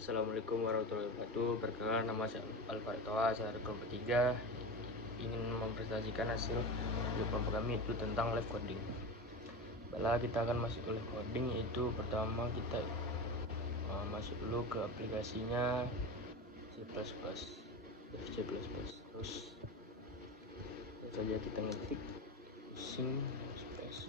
Assalamualaikum warahmatullahi wabarakatuh. Perkenalkan, nama saya Alfarid Toha, saya dari kelompok 3, ingin mempresentasikan hasil di kelompok kami itu tentang live coding. Baiklah, kita akan masuk ke live coding, yaitu pertama kita masuk dulu ke aplikasinya C++, terus saja kita ngetik pusing space.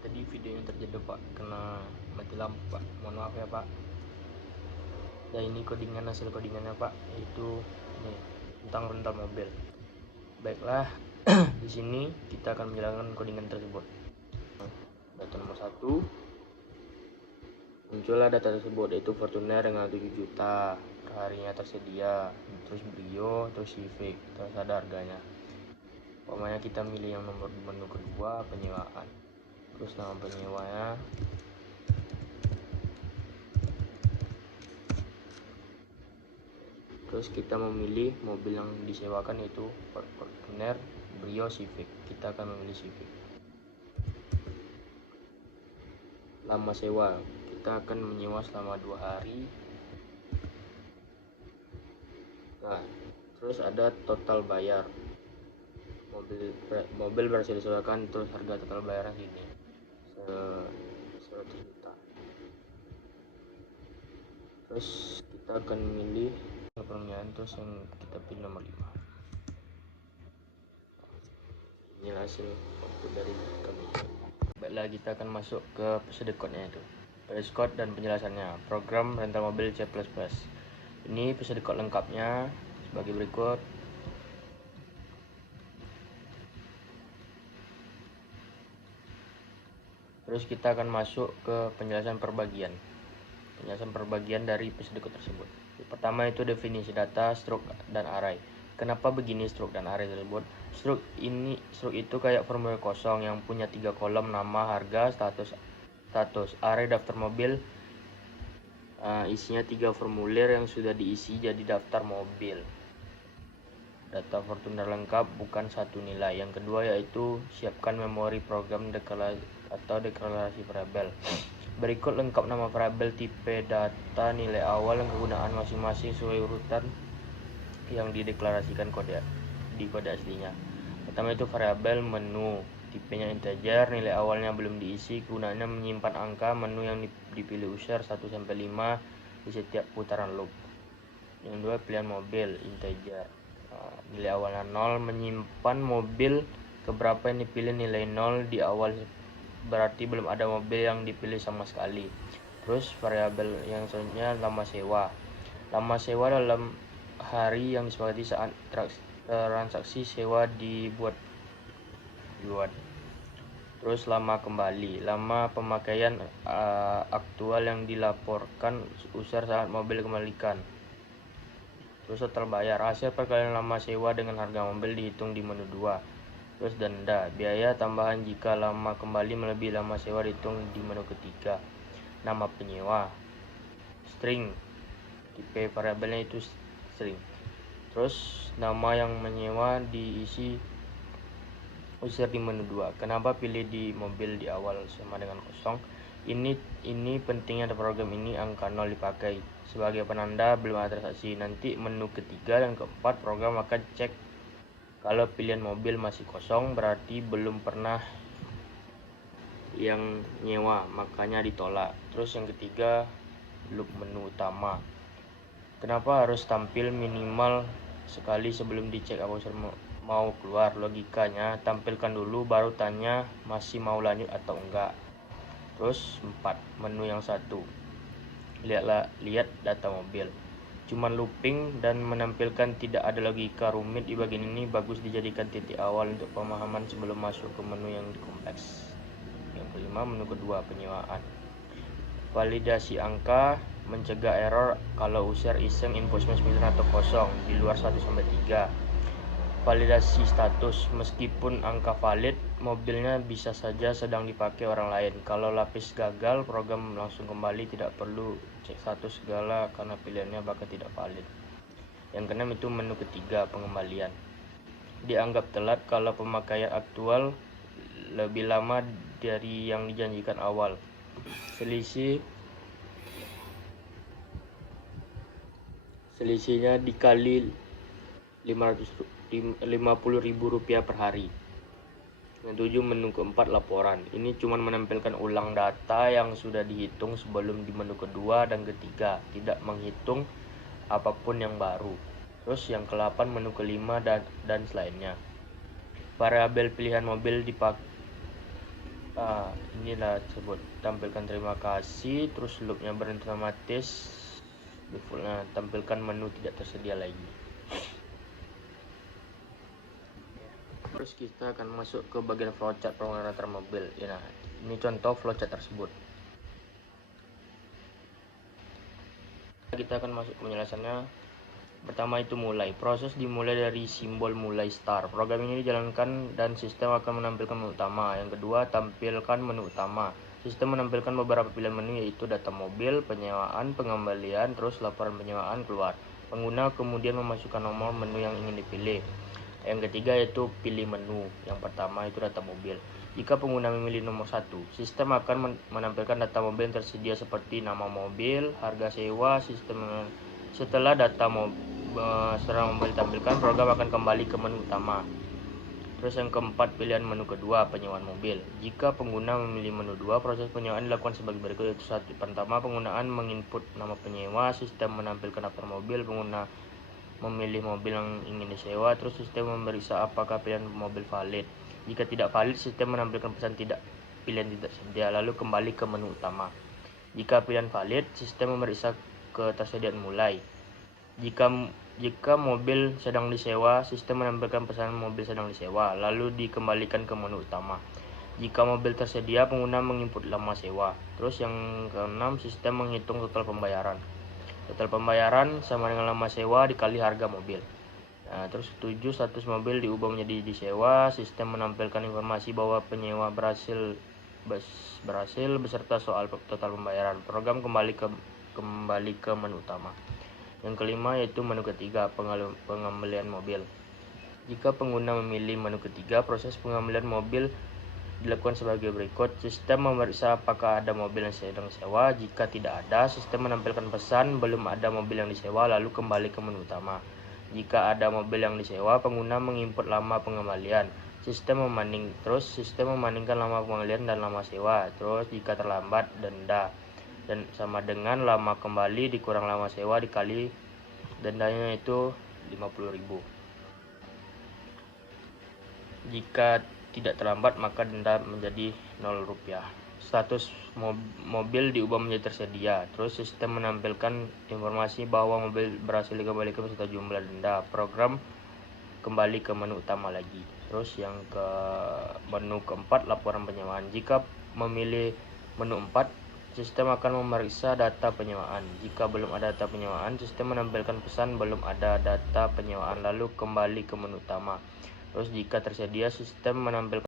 Tadi videonya terjadi Pak, kena mati lampu Pak, mohon maaf ya Pak. Dan ini hasil codingannya Pak, yaitu ini tentang rental mobil. Baiklah, di sini kita akan menjalankan codingan tersebut. Data nomor 1, muncullah data tersebut, yaitu Fortuner dengan 7 juta perharinya tersedia, terus Brio, terus Civic, terus ada harganya. Pokoknya kita milih yang nomor menu kedua, penyewaan, terus nama penyewanya, terus kita memilih mobil yang disewakan, yaitu Fortuner, Brio, Civic. Kita akan memilih Civic. Lama sewa, kita akan menyewa selama 2 hari. Nah, terus ada total bayar, mobil berhasil disewakan, terus harga total bayarnya sini 100 juta. Terus kita akan memilih permintaan, terus yang kita pilih nomor 5. Ini hasil output dari kami. Baiklah, kita akan masuk ke episode code-nya, itu episode code dan penjelasannya program rental mobil C++. Ini episode code lengkapnya sebagai berikut. Terus kita akan masuk ke penjelasan perbagian dari episode code tersebut. Pertama itu definisi data, struct dan array. Kenapa begini struct dan array tersebut? Struct itu kayak formulir kosong yang punya 3 kolom, nama, harga, status. Array daftar mobil, isinya 3 formulir yang sudah diisi jadi daftar mobil. Data Fortuner lengkap, bukan satu nilai. Yang kedua yaitu siapkan memori program deklarasi variabel. Berikut lengkap nama variabel, tipe data, nilai awal, dan kegunaan masing-masing sesuai urutan yang dideklarasikan di kode aslinya. Pertama itu variabel menu, tipenya integer, nilai awalnya belum diisi, kegunaannya menyimpan angka menu yang dipilih user 1 sampai 5 di setiap putaran loop. Yang kedua pilihan mobil, integer, nilai awalnya 0, menyimpan mobil keberapa yang dipilih, nilai 0 di awal berarti belum ada mobil yang dipilih sama sekali. Terus variabel yang selanjutnya lama sewa. Lama sewa dalam hari yang disepakati saat transaksi sewa dibuat. Terus lama kembali, lama pemakaian aktual yang dilaporkan user saat mobil dikembalikan. Terus total bayar, hasil perkalian lama sewa dengan harga mobil dihitung di menu 2. Terus denda, biaya tambahan jika lama kembali melebihi lama sewa dihitung di menu ketiga. Nama penyewa, string, tipe variabelnya itu string. Terus nama yang menyewa diisi user di menu 2. Kenapa pilih di mobil di awal sama dengan kosong? Ini pentingnya ada program ini angka 0 dipakai sebagai penanda belum ada transaksi. Nanti menu ketiga dan keempat program akan cek kalau pilihan mobil masih kosong berarti belum pernah yang nyewa, makanya ditolak. Terus yang ketiga loop menu utama. Kenapa harus tampil minimal sekali sebelum dicek apa user mau keluar? Logikanya tampilkan dulu baru tanya masih mau lanjut atau enggak. Terus 4 menu yang satu, lihat data mobil. Cuman looping dan menampilkan tidak ada logika rumit di bagian ini bagus dijadikan titik awal untuk pemahaman sebelum masuk ke menu yang kompleks. Yang kelima menu kedua penyewaan. Validasi angka mencegah error kalau user iseng input 9 atau kosong di luar 1-3. Validasi status, meskipun angka valid, mobilnya bisa saja sedang dipakai orang lain. Kalau lapis gagal, program langsung kembali, tidak perlu cek status segala karena pilihannya bakal tidak valid. Yang keenam itu menu ketiga, pengembalian. Dianggap telat kalau pemakaian aktual lebih lama dari yang dijanjikan awal. Selisihnya dikali Rp50.000 per hari. Yang 7 menu keempat laporan. Ini cuma menampilkan ulang data yang sudah dihitung sebelum di menu kedua dan ketiga, tidak menghitung apapun yang baru. Terus yang ke-8 menu kelima dan selainnya. Variabel pilihan mobil dipakai. Inilah sebut tampilkan terima kasih, terus loopnya berhenti otomatis, defaultnya tampilkan menu tidak tersedia lagi. Terus kita akan masuk ke bagian flowchart pengeluaran mobil. Nah, ini contoh flowchart tersebut. Kita akan masuk ke penjelasannya. Pertama itu mulai. Proses dimulai dari simbol mulai start. Program ini dijalankan dan sistem akan menampilkan menu utama. Yang kedua, tampilkan menu utama. Sistem menampilkan beberapa pilihan menu yaitu data mobil, penyewaan, pengembalian, terus laporan penyewaan keluar. Pengguna kemudian memasukkan nomor menu yang ingin dipilih. Yang ketiga yaitu pilih menu. Yang pertama itu data mobil. Jika pengguna memilih nomor 1, sistem akan menampilkan data mobil yang tersedia seperti nama mobil, harga sewa, sistem. Setelah data mobil ditampilkan, program akan kembali ke menu utama. Terus yang keempat, pilihan menu kedua, penyewaan mobil. Jika pengguna memilih menu 2, proses penyewaan dilakukan sebagai berikut, yaitu 1. Pertama, penggunaan menginput nama penyewa, sistem menampilkan daftar mobil, pengguna memilih mobil yang ingin disewa, terus sistem memeriksa apakah pilihan mobil valid. Jika tidak valid, sistem menampilkan pesan pilihan tidak sedia, lalu kembali ke menu utama. Jika pilihan valid, sistem memeriksa ketersediaan mulai. Jika mobil sedang disewa, sistem menampilkan pesan mobil sedang disewa, lalu dikembalikan ke menu utama. Jika mobil tersedia, pengguna menginput lama sewa. Terus yang keenam, sistem menghitung total pembayaran. Total pembayaran sama dengan lama sewa dikali harga mobil. Nah, terus 7, status mobil diubah menjadi disewa. Sistem menampilkan informasi bahwa penyewa berhasil beserta soal total pembayaran. Program kembali ke menu utama. Yang kelima yaitu menu ketiga, pengembalian mobil. Jika pengguna memilih menu ketiga, proses pengembalian mobil dilakukan sebagai berikut. Sistem memeriksa apakah ada mobil yang sedang disewa. Jika tidak ada, sistem menampilkan pesan belum ada mobil yang disewa, lalu kembali ke menu utama. Jika ada mobil yang disewa, pengguna menginput lama pengembalian. Sistem membandingkan lama pengembalian dan lama sewa. Terus jika terlambat, denda. Dan sama dengan lama kembali dikurang lama sewa dikali dendanya itu 50.000. Jika tidak terlambat, maka denda menjadi Rp0. Status mobil diubah menjadi tersedia. Terus sistem menampilkan informasi bahwa mobil berhasil dikembalikan beserta jumlah denda. Program kembali ke menu utama lagi. Terus yang ke menu keempat, laporan penyewaan. Jika memilih menu 4, sistem akan memeriksa data penyewaan. Jika belum ada data penyewaan, sistem menampilkan pesan belum ada data penyewaan, lalu kembali ke menu utama. Terus jika tersedia, sistem menampilkan